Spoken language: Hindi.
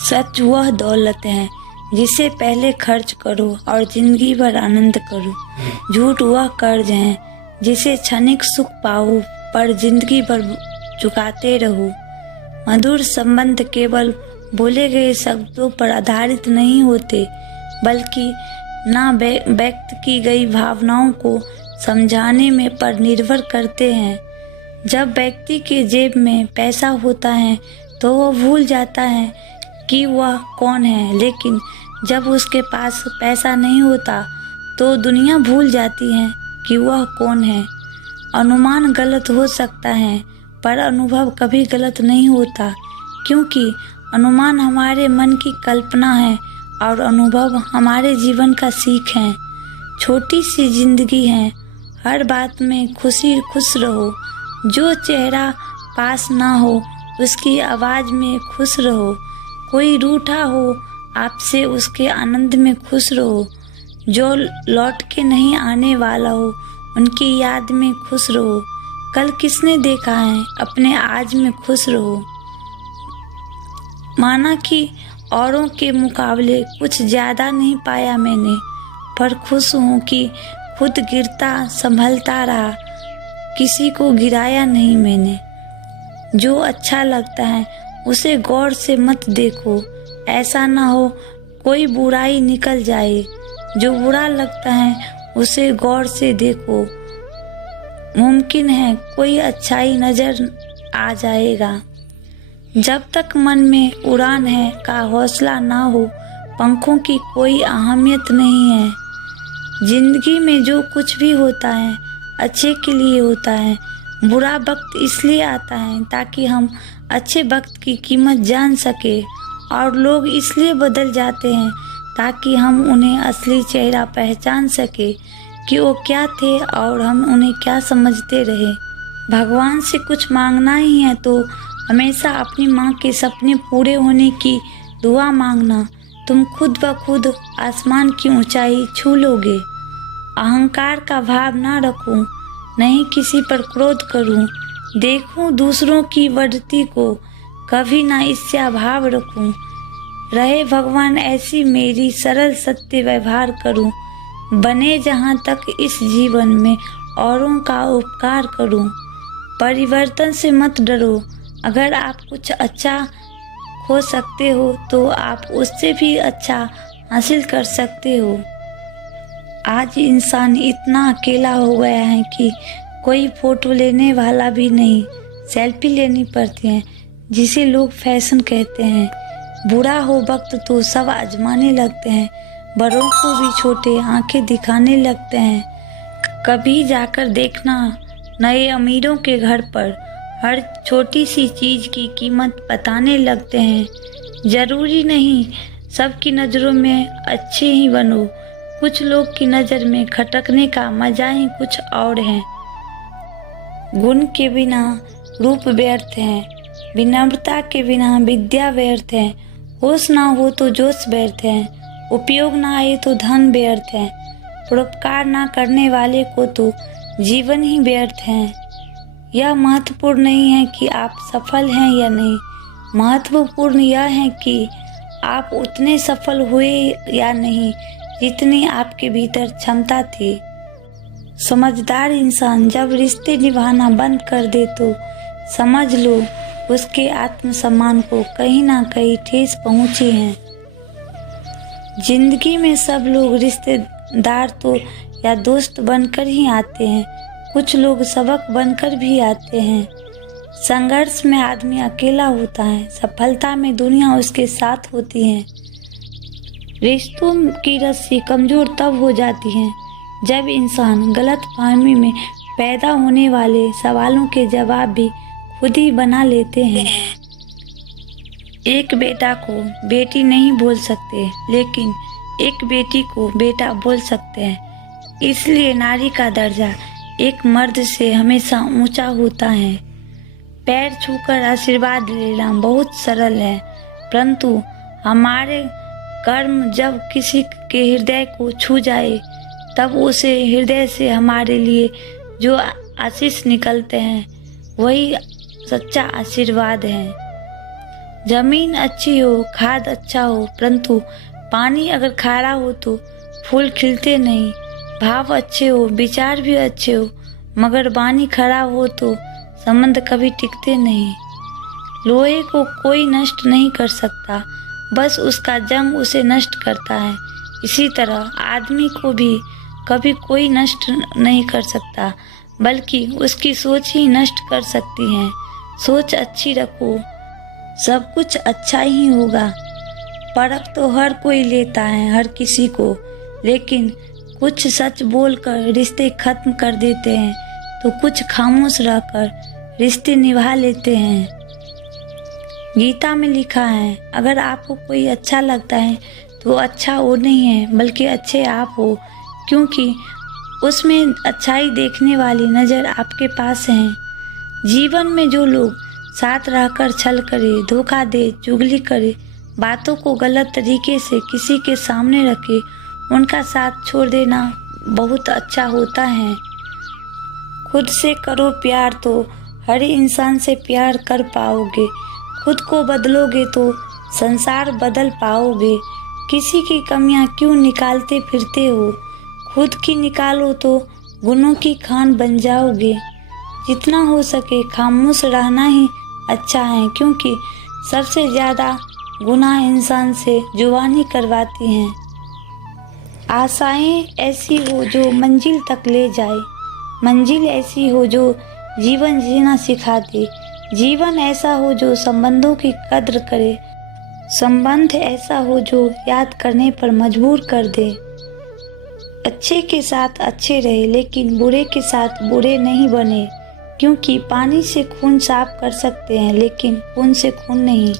सच वह दौलत है जिसे पहले खर्च करो और जिंदगी भर आनंद करो। झूठ वह कर्ज है जिसे क्षणिक सुख पाओ पर जिंदगी भर चुकाते रहो। मधुर संबंध केवल बोले गए शब्दों पर आधारित नहीं होते बल्कि ना व्यक्त की गई भावनाओं को समझाने में पर निर्भर करते हैं। जब व्यक्ति के जेब में पैसा होता है तो वह भूल जाता है कि वह कौन है, लेकिन जब उसके पास पैसा नहीं होता तो दुनिया भूल जाती है कि वह कौन है। अनुमान गलत हो सकता है पर अनुभव कभी गलत नहीं होता, क्योंकि अनुमान हमारे मन की कल्पना है और अनुभव हमारे जीवन का सीख है। छोटी सी जिंदगी है, हर बात में खुश रहो। जो चेहरा पास ना हो उसकी आवाज़ में खुश रहो। कोई रूठा हो आपसे उसके आनंद में खुश रहो। जो लौट के नहीं आने वाला हो उनकी याद में खुश रहो। कल किसने देखा है अपने आज में खुश रहो। माना कि औरों के मुकाबले कुछ ज़्यादा नहीं पाया मैंने, पर खुश हूँ कि खुद गिरता संभलता रहा, किसी को गिराया नहीं मैंने। जो अच्छा लगता है उसे गौर से मत देखो, ऐसा ना हो कोई बुराई निकल जाए। जो बुरा लगता है उसे गौर से देखो, मुमकिन है कोई अच्छाई नजर आ जाएगा। जब तक मन में उड़ान है का हौसला ना हो, पंखों की कोई अहमियत नहीं है। जिंदगी में जो कुछ भी होता है अच्छे के लिए होता है। बुरा वक्त इसलिए आता है ताकि हम अच्छे वक्त की कीमत जान सके, और लोग इसलिए बदल जाते हैं ताकि हम उन्हें असली चेहरा पहचान सके कि वो क्या थे और हम उन्हें क्या समझते रहे। भगवान से कुछ मांगना ही है तो हमेशा अपनी माँ के सपने पूरे होने की दुआ मांगना। तुम खुद ब खुद आसमान की ऊंचाई छू लोगे। अहंकार का भाव ना रखूं, नहीं किसी पर क्रोध करूं, देखूं दूसरों की बढ़ती को, कभी ना इससे भाव रखूं। रहे भगवान ऐसी मेरी सरल सत्य व्यवहार करूं, बने जहां तक इस जीवन में औरों का उपकार करूं। परिवर्तन से मत डरो, अगर आप कुछ अच्छा हो सकते हो तो आप उससे भी अच्छा हासिल कर सकते हो। आज इंसान इतना अकेला हो गया है कि कोई फोटो लेने वाला भी नहीं, सेल्फी लेनी पड़ती है जिसे लोग फैशन कहते हैं। बुरा हो वक्त तो सब आजमाने लगते हैं, बड़ों को भी छोटे आंखें दिखाने लगते हैं। कभी जाकर देखना नए अमीरों के घर पर हर छोटी सी चीज की कीमत बताने लगते हैं। जरूरी नहीं सबकी नज़रों में अच्छे ही बनो, कुछ लोग की नज़र में खटकने का मजा ही कुछ और है। गुण के बिना रूप व्यर्थ है, विनम्रता के बिना विद्या व्यर्थ है, होश ना हो तो जोश व्यर्थ है, उपयोग ना आए तो धन व्यर्थ है, परोपकार ना करने वाले को तो जीवन ही व्यर्थ है। यह महत्वपूर्ण नहीं है कि आप सफल हैं या नहीं, महत्वपूर्ण यह है कि आप उतने सफल हुए या नहीं जितनी आपके भीतर क्षमता थी। समझदार इंसान जब रिश्ते निभाना बंद कर दे तो समझ लो उसके आत्मसम्मान को कहीं ना कहीं ठेस पहुंची है। जिंदगी में सब लोग रिश्तेदार तो या दोस्त बनकर ही आते हैं, कुछ लोग सबक बनकर भी आते हैं। संघर्ष में आदमी अकेला होता है, सफलता में दुनिया उसके साथ होती है। रिश्तों की रस्सी कमजोर तब हो जाती है जब इंसान गलतफहमी में पैदा होने वाले सवालों के जवाब भी खुद ही बना लेते हैं। एक बेटा को बेटी नहीं बोल सकते, लेकिन एक बेटी को बेटा बोल सकते हैं। इसलिए नारी का दर्जा एक मर्द से हमेशा ऊंचा होता है। पैर छूकर आशीर्वाद लेना बहुत सरल है, परंतु हमारे कर्म जब किसी के हृदय को छू जाए तब उसे हृदय से हमारे लिए जो आशीष निकलते हैं वही सच्चा आशीर्वाद है। जमीन अच्छी हो, खाद अच्छा हो, परंतु पानी अगर खारा हो तो फूल खिलते नहीं। भाव अच्छे हो, विचार भी अच्छे हो, मगर पानी खराब हो तो संबंध कभी टिकते नहीं। लोहे को कोई नष्ट नहीं कर सकता, बस उसका जंग उसे नष्ट करता है। इसी तरह आदमी को भी कभी कोई नष्ट नहीं कर सकता, बल्कि उसकी सोच ही नष्ट कर सकती है। सोच अच्छी रखो, सब कुछ अच्छा ही होगा। परख तो हर कोई लेता है हर किसी को, लेकिन कुछ सच बोलकर रिश्ते खत्म कर देते हैं, तो कुछ खामोश रहकर रिश्ते निभा लेते हैं। गीता में लिखा है, अगर आपको कोई अच्छा लगता है तो अच्छा वो नहीं है, बल्कि अच्छे आप हो, क्योंकि उसमें अच्छाई देखने वाली नज़र आपके पास है। जीवन में जो लोग साथ रहकर छल करे, धोखा दे, चुगली करे, बातों को गलत तरीके से किसी के सामने रखे, उनका साथ छोड़ देना बहुत अच्छा होता है। खुद से करो प्यार तो हर इंसान से प्यार कर पाओगे। खुद को बदलोगे तो संसार बदल पाओगे। किसी की कमियां क्यों निकालते फिरते हो? खुद की निकालो तो गुनों की खान बन जाओगे। जितना हो सके खामोश रहना ही अच्छा है, क्योंकि सबसे ज़्यादा गुनाह इंसान से जुबानी करवाती हैं। आशाएं ऐसी हो जो मंजिल तक ले जाए, मंजिल ऐसी हो जो जीवन जीना सिखा दे, जीवन ऐसा हो जो संबंधों की कद्र करे, संबंध ऐसा हो जो याद करने पर मजबूर कर दे। अच्छे के साथ अच्छे रहे, लेकिन बुरे के साथ बुरे नहीं बने, क्योंकि पानी से खून साफ कर सकते हैं, लेकिन खून से खून नहीं।